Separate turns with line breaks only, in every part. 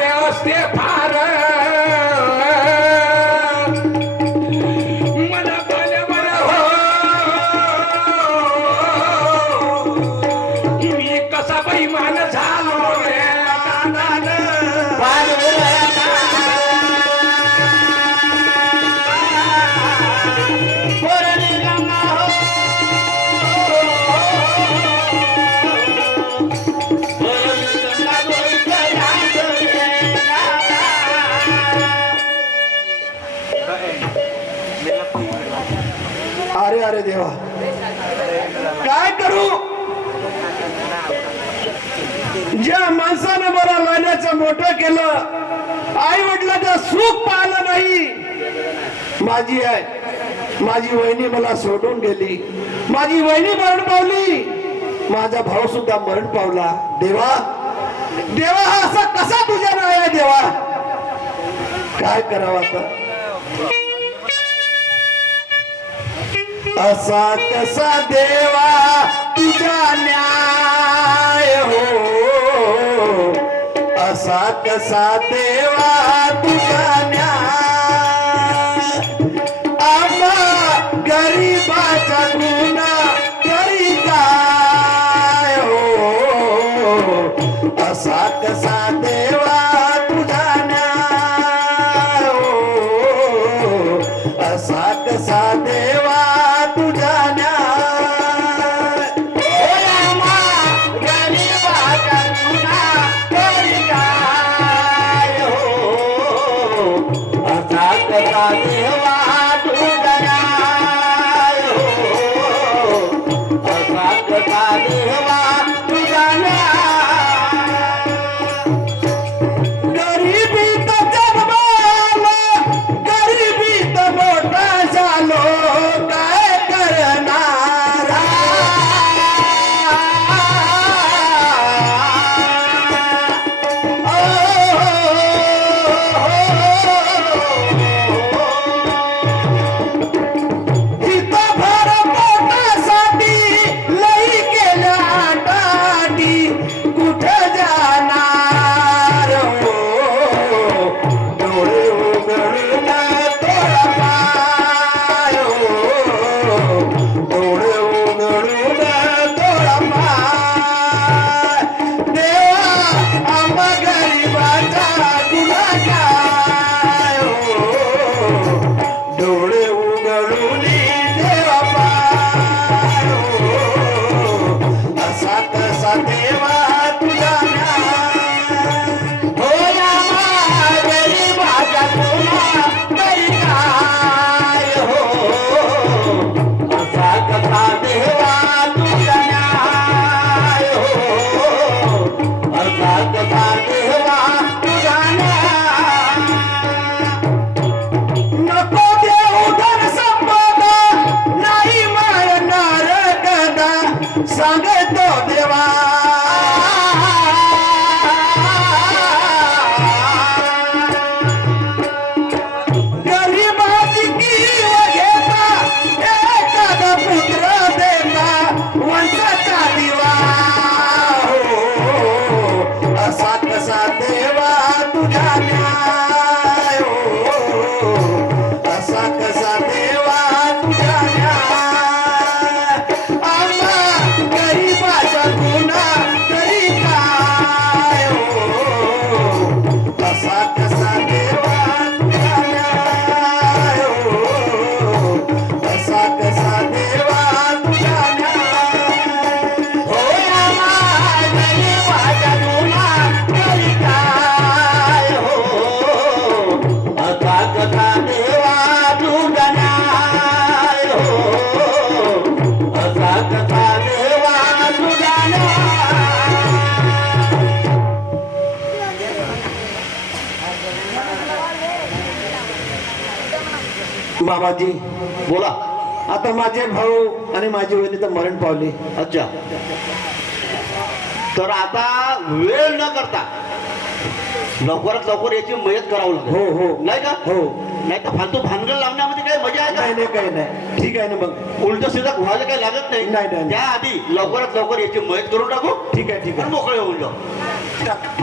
Deus te pare.
अरे अरे देवा. काय करू? ज्या माणसानं मला लाण्याचं मोठं केलं आई वडिलाचं सुख पाहिलं नाही. माझी आहे माझी वहिनी मला सोडून गेली. माझी वहिनी मरण पावली. माझा भाऊ सुद्धा मरण पावला. देवा देवा हा असा कसा तुझ्या नाही देवा? काय करावा आता? असा कसा देवा तुझा न्याय हो. असा कसा देवा तुझा न्याय. आम्हा गरीबाचा गुन्हा तरी हो. असा कसा देवा तुझा न्याय हो. असा कसा देवा कसा सांगतो देवा गरिबाची बाबाजी
बोला.
आता माझे भाऊ आणि माझी वहिनी तर मरण पावली.
अच्छा. तर आता वेळ न करता लवकरात लवकर याची मयत करावं लागेल.
हो हो.
नाही का?
हो.
नाही तर फालतू भानगड लावण्यामध्ये काही मजा आहे
नाही
का?
नाही काही नाही. ठीक आहे ना मग.
उलट सीधा व्हायला काही लागत नाही.
नाही, नाही.
त्याआधी लवकरात लवकर याची मयत करून टाकू.
ठीक आहे ठीक आहे.
मोकळे होऊन जाऊ.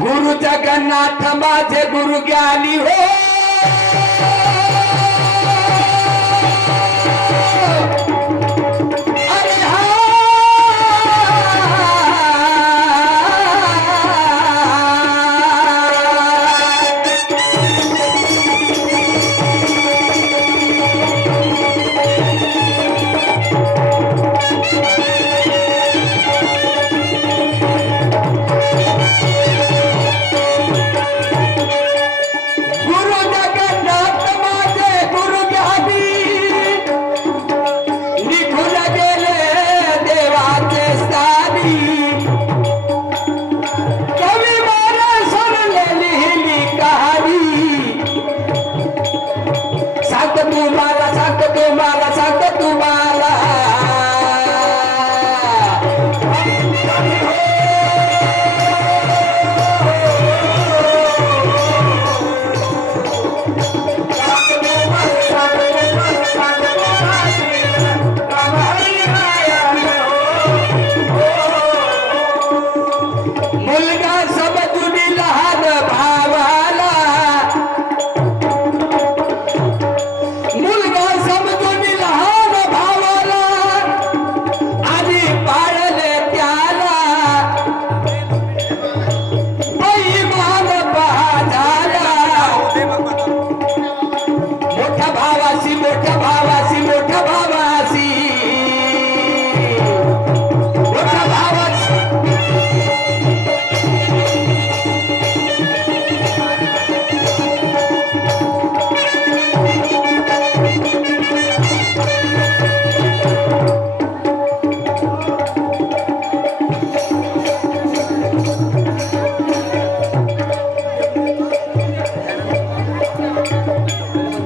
गुरु जगन्नाथ माझे गुरु ज्ञानी हो.